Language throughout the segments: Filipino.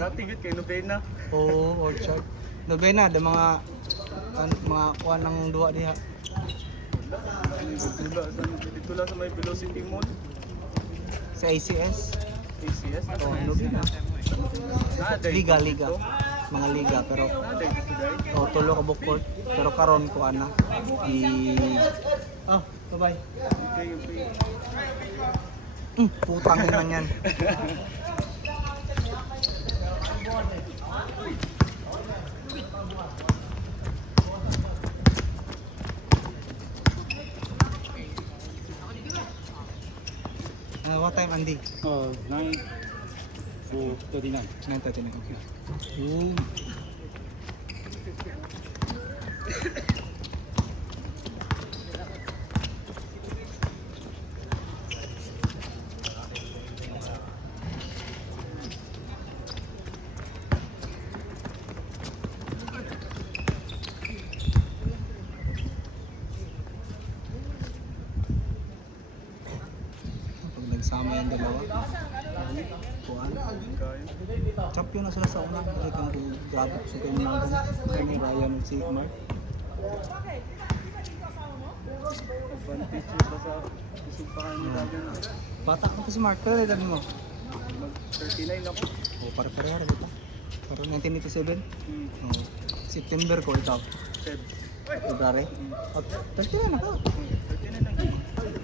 Natigit kay Novena. Oo, orchard. Novena, da mga kuha ng duwa diha. Dito lang sa may Velocity Mall. Sa ACS. ACS. Oo, Novena. Liga. Mga liga, pero tulo ka bukod. Pero karon ko ana. Bye-bye. Putang ina yan. What time, Andy? 9:39. 9:39. Okay. Ooh. Pag nagsama yung dalawa, kuhaan. Champion na sila sa una. Kasi kung grabe ko sa kayo nagong kami Ryan at si Mark. Advantage yun pa sa isip pa kayo nila dyan. Bata ko pa si Mark, pero edad mo. Mag-39 ako. O, para-pareha rin ito. Pero 1987. Oh, September ko ikaw. Feb. February. Oh, 39 na ka. 39 lang.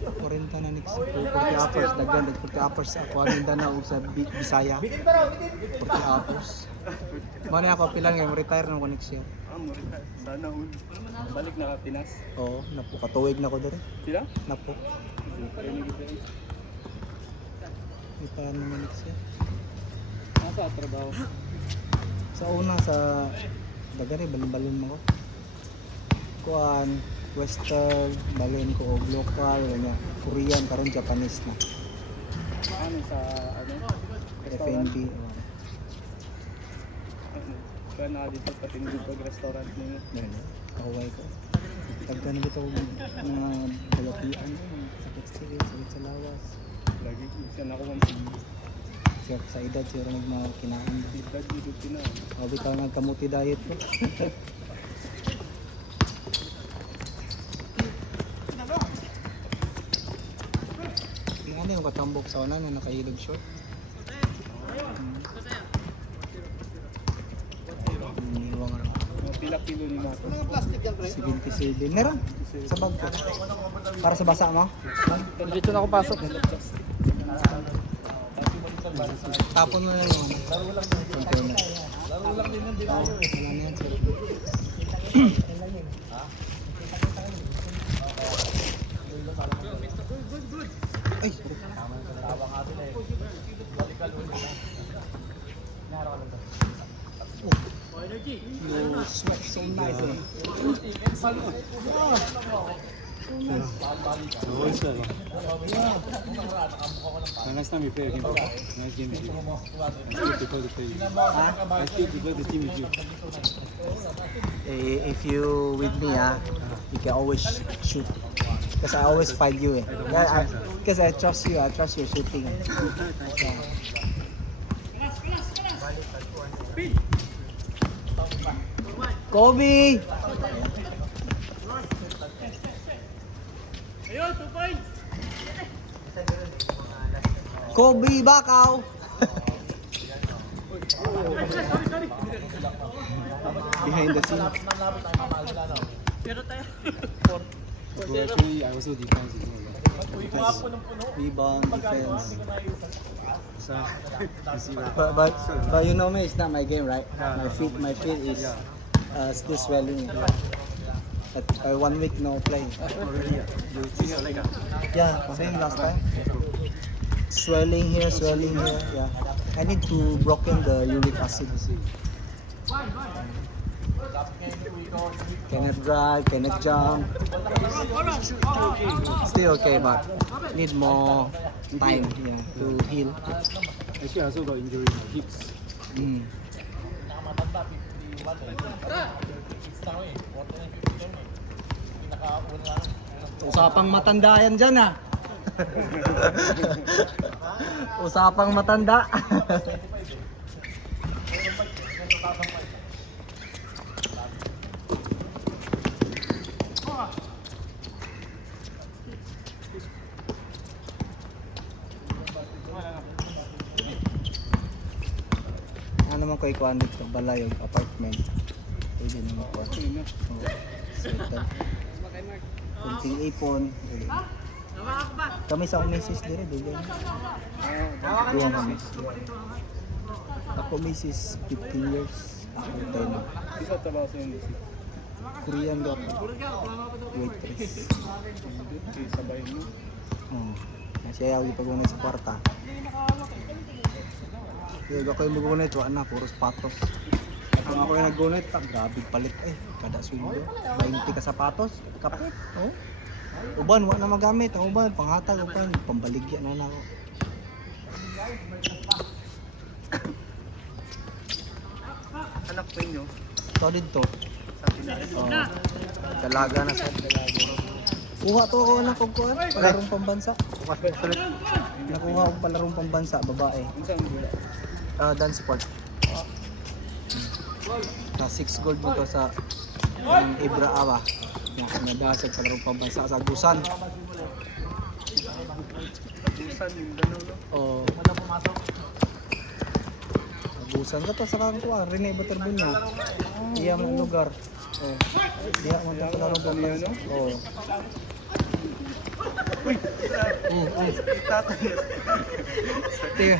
40 na next. 40 hours. Daggan. 40 hours sa ako. Mindanao sa Bisaya. 40 hours. Muna ako pilang yung retire na ako next year. Morita. Sana all. Balik na ka Pinas. Oo, napo. Katuwig na ko doon. Sila? Napo. Retire naman next year. Nasa trabaho? Sa una sa dagari balon-balon mo ko. Kuan western balon ko og local ano Korean karon Japanese na. Ano sa ano? F&B. Kaya na dito patingin pag restaurant ninyo. Kaway ko. Tagkan na bitaw mga balatian sakit sa lawas. Lagi siya na ako Sa edad siya rin mga kinain. edad dito na. Bitaw nagkamuti diet ko. Ano yung katambok sa una na nakahilog short? Niwang ano. Mga pila kilo ni Mato. 77. Meron? Sa bag ko. Para sa basa mo? Dito na ako pasok. Tapon mo na yung ano. Container. Laro lang din yung dinayo. Wala na yan. Ay! You sweat so nice. Next time we play again. Nice game with you. I still prefer to play with you. I still prefer the team with you. If you with me, you can always shoot. Because I always find you. Because I trust you. I trust your shooting. Kobe! Kobe Bakaw! Behind the scene. But actually, I also defense as well. Rebound, defense. So, you see that? But you know me, it's not my game, right? My feet is still swelling. But 1 week no play. Already, you see like a Yeah, same last time. Swelling here. Yeah, I need to broken the uric acid. Cannot drive, cannot jump. Still okay, but need more time to heal. actually I also got injury in my hips. Mm. Usapang matanda yan dyan Usapang matanda. naman ko ikuan dito, balay yung apartment. Pwede naman ko. Sweater. Kunting ipon. Kami sa misis dire, dili. Dua kami. Ako misis 15 years. Ako 10. Isa trabaho sa yung isip. Korean daw ako. Waitress. Sabay mo. Oo. Siya yung pag-unay sa kwarta. Kaya ako yung mag-unay, tuwa na, puro sapatos. Kung ako yung nag-unay, grabe palit eh. Kada sweldo. 20 ka sapatos, kapit. Oh. Uban, wala na magamit. Ang uban, panghatag, uban, pambaligya na ako. Anak pa inyo. Ito dito. Sa Pinas. Oh. Dalaga na sa dalaga. Kuha to ako ng pagkuhan, palarong pambansa. Nakuha ko palarong pambansa, babae. Unsa ang gula? Dance sport. Na 6 gold mo to sa Ibra Awa. Nadasag palarong pambansa sa Gusan. Busan yung gano'n, no? Oh. Gusan ka to sa kangkuhan, Rene Baterbunyo. Iya ang lugar. Oh. Diya mo to palarong pambansa. Oh. Tiyo.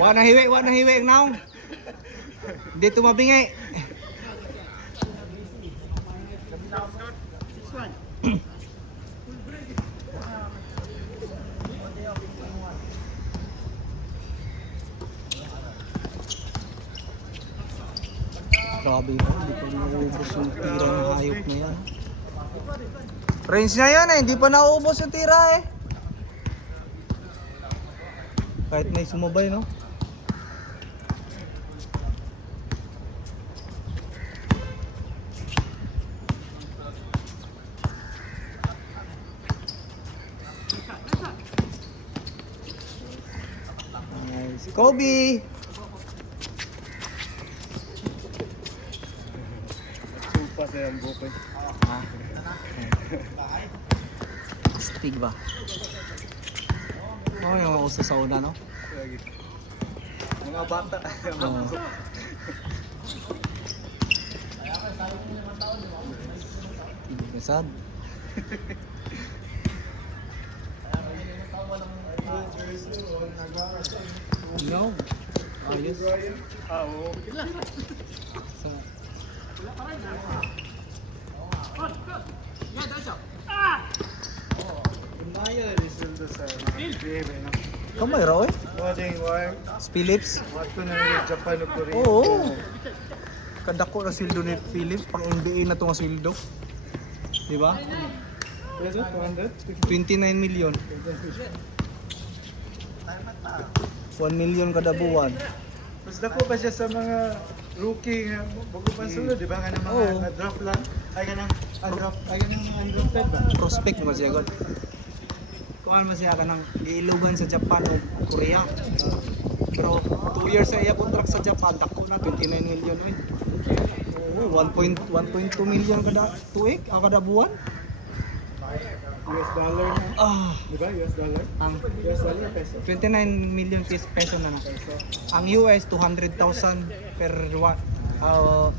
Wa na hiwi ang naong. Hindi tumabingi. Grabe mo, hindi pa nauubos yung tira ng hayop na yan. Range na yan eh, hindi pa nauubos yung tira eh. Kahit may sumabay, no? Nice. Kobe! Supa sa yung buko. Ah. Stig ba? Oh, yung mga uso sa una, no? Lagi. Mga bata. Oo. Sad. No. Ayos. Oo. Sa Maya result sa BM, no? kamay raw eh. Wading war. Philips. What ko na rin Japan o Korea. Oo. Kadako na sweldo ni Philips, pang NBA na to nga sweldo. Di ba? Peso? 200? 29 million. 1 million kada buwan. Mas dako ba siya sa mga rookie nga bago pa sulod, di ba? Nga ng mga Oo. na-draft lang. Ay ka ng undraft, ay ka ng undrafted ba? Prospect mo siya god. Kuan mo siya ka ng iilugan sa Japan o Korea. Pero 2 years sa iya contract sa Japan, dako na 29 million win. Oo, 1.2 million kada tuig, kada buwan. US dollar na. Ah, Di ba? US dollar? ang US dollar peso. 29 million peso na no. Ang US 200,000 per 200,000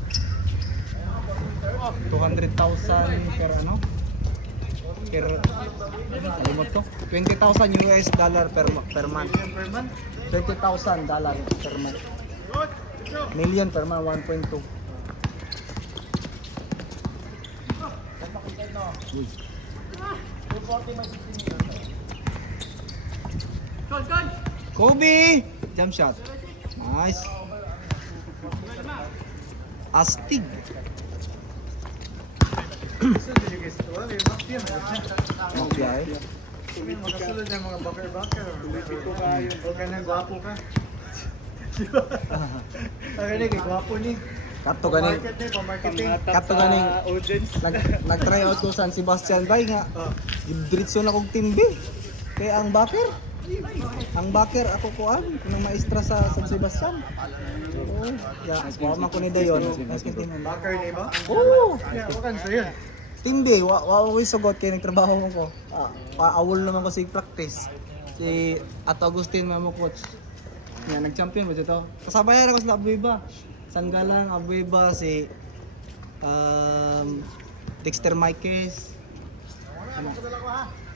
per ano? Per ano mo to? 20,000 US dollar per month. Million per month? 20,000 dollar per month. Million per month 1.2. Uy. Kobe! Jump shot. Nice. Astig. Sulod yung gusto. Wala yung mafia. Mafia eh. Makasulod yung mga bakar-bakar. Politiko ka yun. Huwag ka nang gwapo ka. Diba? Ang galing, gwapo ni. Kato ganing. Market ni, pa-marketing. Kato ganing. Audience. Nag-try out ko San Sebastian Bay nga. Oh. Diretso na kong team B. Kaya ang backer. Ang backer ako kuan nang maestra sa San Sebastian. Oo. Ya, wa man ko ni dayon. Bakar ni ba? Oo. Yeah, huwag ka sa'yo. Team B, wa ko sugot kay nagtrabaho mo ko. Paawol naman ko sa practice. Si Ato Agustin mo coach. Yan, nag-champion mo dito. Kasabayan ako sa Abueva. Sanggalang, Abueva, si Dexter Marquez,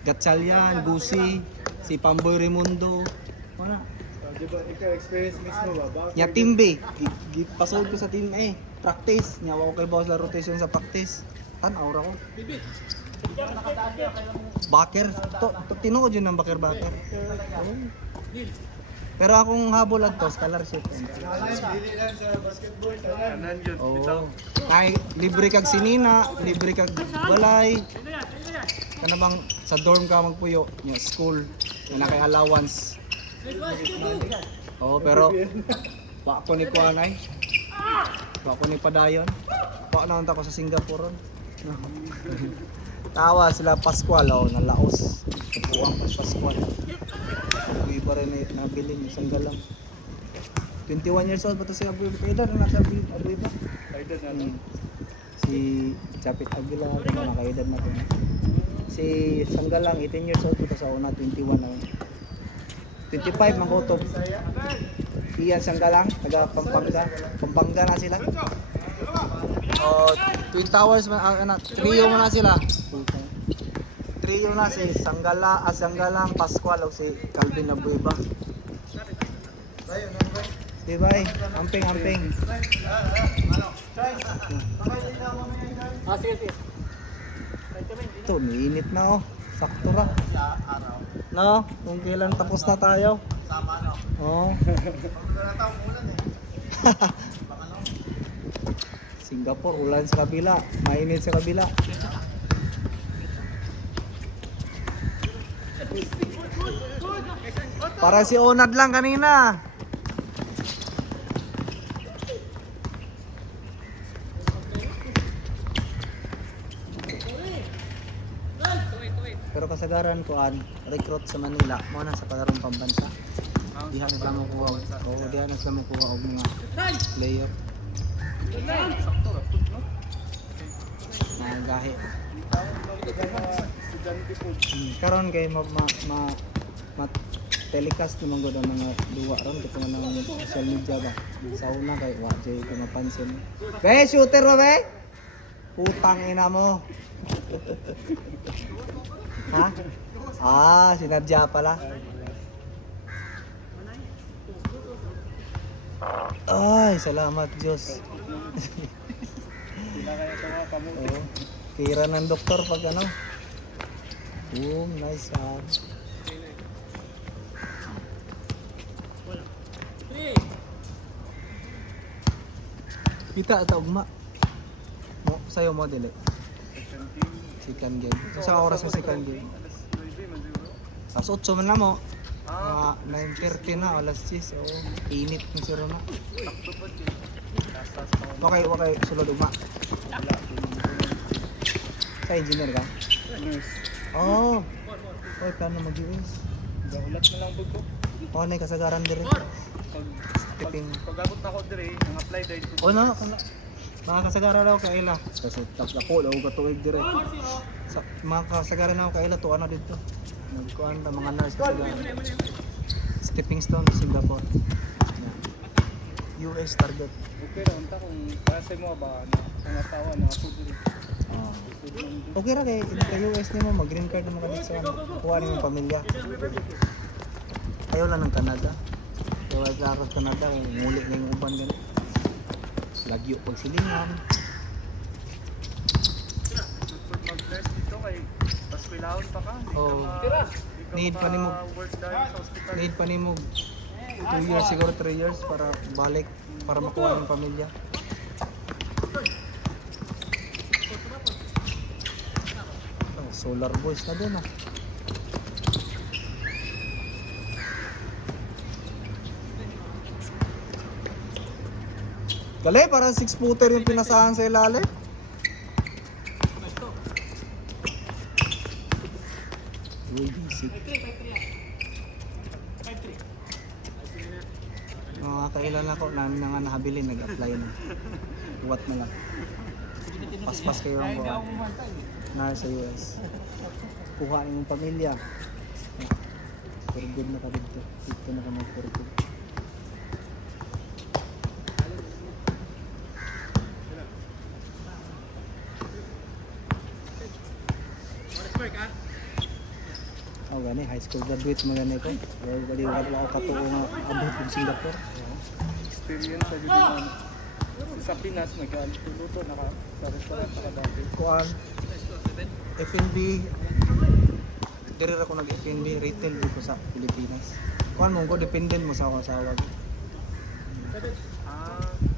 Gatchalian, Gusi, si Pamboy Raimundo. Wala. Di ba, ikaw experience mismo ba? Nya team B. Pasod ko sa team A. Practice. Nya ako kay boss la rotation sa practice. Tanaw ra ko. Baker. Tinuod yun ng Baker. Pero akong habol at to, scholarship. Dili lang sa basketball. Kanan yun. Oo. Kay libre kag sinina, libre kag balay. Kana bang sa dorm ka magpuyo, nya school, nya kay allowance. Oo, pero wa ko ni kuan ay. Wa ko ni padayon. Wa na unta ko sa Singapore ron. Tawa sila Pascual oh, nalaos. Buang Pascual. Iba rin na nabili ni Sanggalang. 21 years old pa to si Abueva. Kailan na nasa Abueva? Si Chapit Aguilar, nakaedad na to. Si Sanggalang, 18 years old pa sa una, 21 na. 25 mang kutob. Iyan Sanggalang, taga Pampanga. Pampanga na sila. Twin Towers man trio mo na sila. Trio na si Sanggalang, Pascual o si Calvin Abueva. Di ba eh? Amping. Sige. Ito, niinit na oh. Sakto ra. No, kung kailan tapos na tayo. Sama no? Oo. Wala tao ulan eh. Singapore, ulan sa kabila. Mainit sa kabila. Para si Onad lang kanina. Pero kasagaran ko recruit sa Manila, mo na sa palarong pambansa. Diha na sila makuha. Oo, diha na sila makuha og mga player. Mga gahe. Karon kay ma telecast naman gud ang mga duwa ron kito nga nang social media ba. Sa una kay wa jay ko mapansin. Be, shooter ba be? Putang ina mo. Ha? Sinadya pala. Ay, salamat Diyos. Oh, kira ng doktor pag ano. Boom, nice one. Kita ata ugma. Mo sayo mo dili. Second game. Sa oras sa second game. Alas 8 man na mo. 9:30 na, alas 10. Oh, init na siro na. Okay, sulod ugma. Sa engineer ka? Oh. Oy, plano mag-US. Gaulat na lang ko. Oh, nay kasagaran dire. Tipping. Pag-abot na ako dire, nang apply dahil ko. Oh, na. Mga kasagaran daw kaila. Kasi ako daw katuig dire. Sa mga kasagaran daw kaila to ano dito. Nagkuan ta mga nurse kasagaran. Stepping stone to Singapore. US target. Okay ra unta kung para sa mo ba na ang asawa na ako dire. Oh. Okay ra kay US nimo mag-green card naman kadto sa kuha nimo pamilya. Ayaw lang ng Canada. Kaya wala sa Canada, ngulit na yung uban ganun. Lagyo pag silingan. Mag-nurse dito kay paspilahon pa ka. Oh. Need pa nimo. Work dahil sa hospital. Need pa nimo 2 years siguro 3 years para balik para makuha yung pamilya. Oh, Solar Boys na doon ah. Gali, para 6-footer yung pinasahan sa ilalim. Uy, basic. Mga kailan ako namin na nga nakabili, nag-apply na. What na lang. Paspas kayo ang kuha. Na sa US. Kuha yung pamilya. For good na ka dito. Dito na ka mag-for good. gani high school graduate mo gani ko. Dali wala ako katuo nga abot ng Singapore. Experience sa Julian. Sa Pinas, nag-luto sa restaurant na dati. Kuan F&B diri ra ko nag F&B retail dito sa Pilipinas. Kuan mo ko dependent mo sa asawa.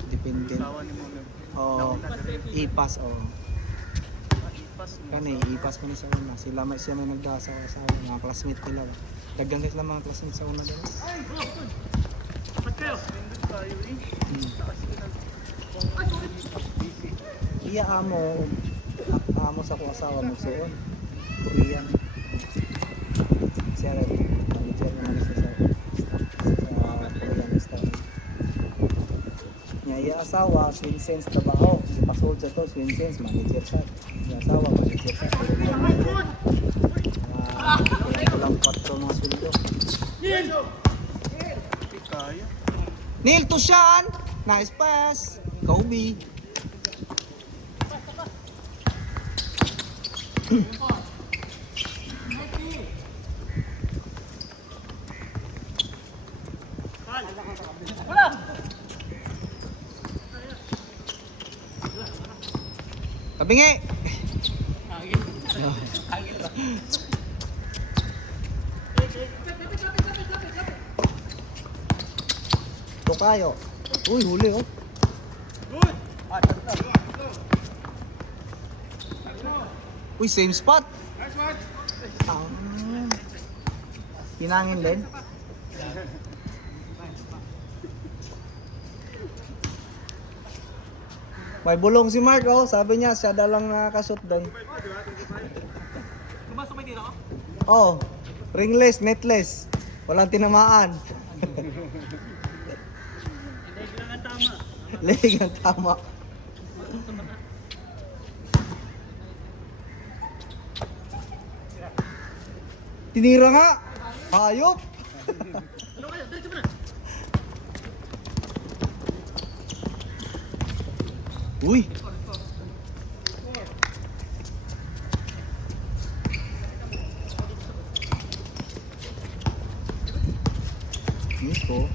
Dependent. Tawa ni mo. Oh, ipas oh. Ipas mo. Kani ipas man ni sa una. Sila may siya may nagdasawa-asawa mga classmate nila. Daghan sila mga classmates sa una dala. Tayo eh. Iya amo sa ko asawa magsuon. Korean. Siya rin. Manager naman siya sa Korean restaurant. Niya iya asawa, Swinsense trabaho. Ipasod sa to, Swinsense, manager siya. Iya asawa, manager siya. Ito lang 4 mga sweldo. Kaya. Neil Tushan! Nice pass! Kobe! Tabingi! Tokayo. Uy, huli oh. Uy, same spot. Hinangin din. May bulong si Mark oh, sabi niya siya dalang nakakashoot doon. Kumasok may tira ko? Oh, ringless, netless. Walang tinamaan. Leg ang tama. Tinira nga. Hayop. Uy. Miss ko.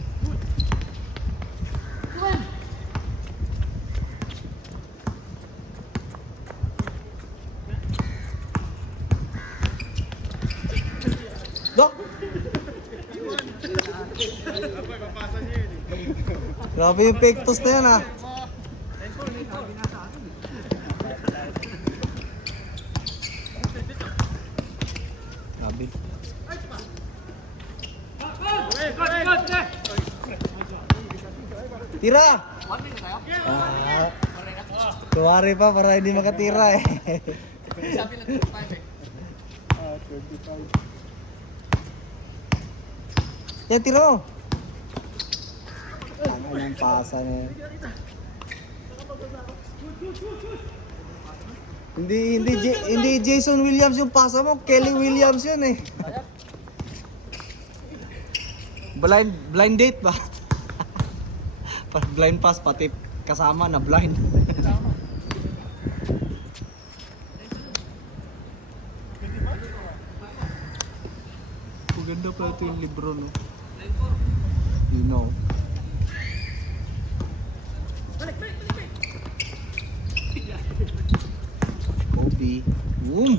Dok! Grabe yung pektos na yan ah. Grabe. Tira! Kuwari pa para hindi makatira eh. 25. Yan, tira mo. Ano yung pasa na yan? Hindi Jason Williams yung pasa mo, Kelly Williams yun eh. Blind date ba? Blind pass pati kasama na blind. Maganda pa ito yung libro no. You know. Kobe. Boom.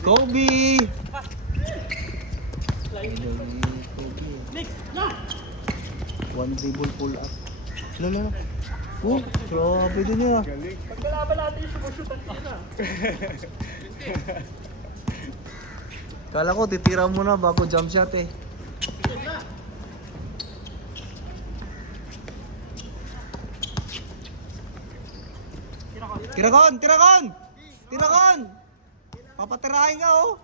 Kobe. One dribble pull up. Lala. Oh, grabe din yun ah. Pagkalaban natin yung sumushutan ka na. Kala ko titira mo na bago jump shot eh. Tirakon! Tirakon! Tirakon! Papatirahin ka oh!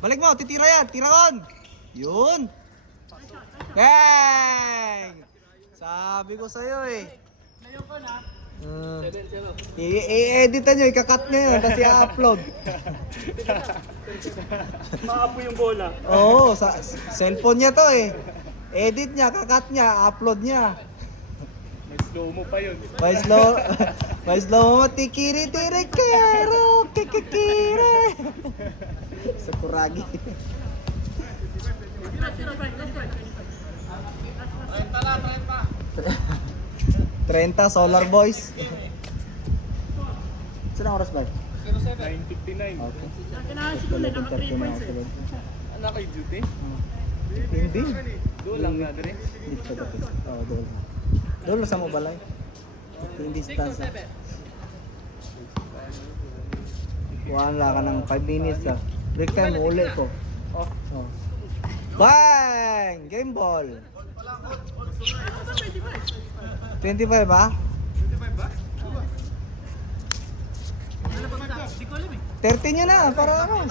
Balik mo, titira yan! Tirakon! Yun! Bang! Sabi ko sa'yo eh. I-editan nyo, ikakat nyo yun, tapos i-upload. Maapo yung bola. Oo, sa cellphone niya to eh. Edit niya, kakat niya, upload niya. May slow mo pa yun. May slow mo, tikiri-tiri kero, kikikiri. Sa Kuragi. 30 Solar Boys. Saan ang oras ba? 9:59. Okay. Kailangan siguro na naka 3 points eh. Anak kay duty? Hindi. Do lang na dire. Dito ka dito. Oo, dolo. Dolo sa mo balay. Hindi distansya. Wala ka ng 5 minutes ka. Break time mo uli ko. Oh. Bang! Game ball. 25 ba? 30 nyo na, para ano?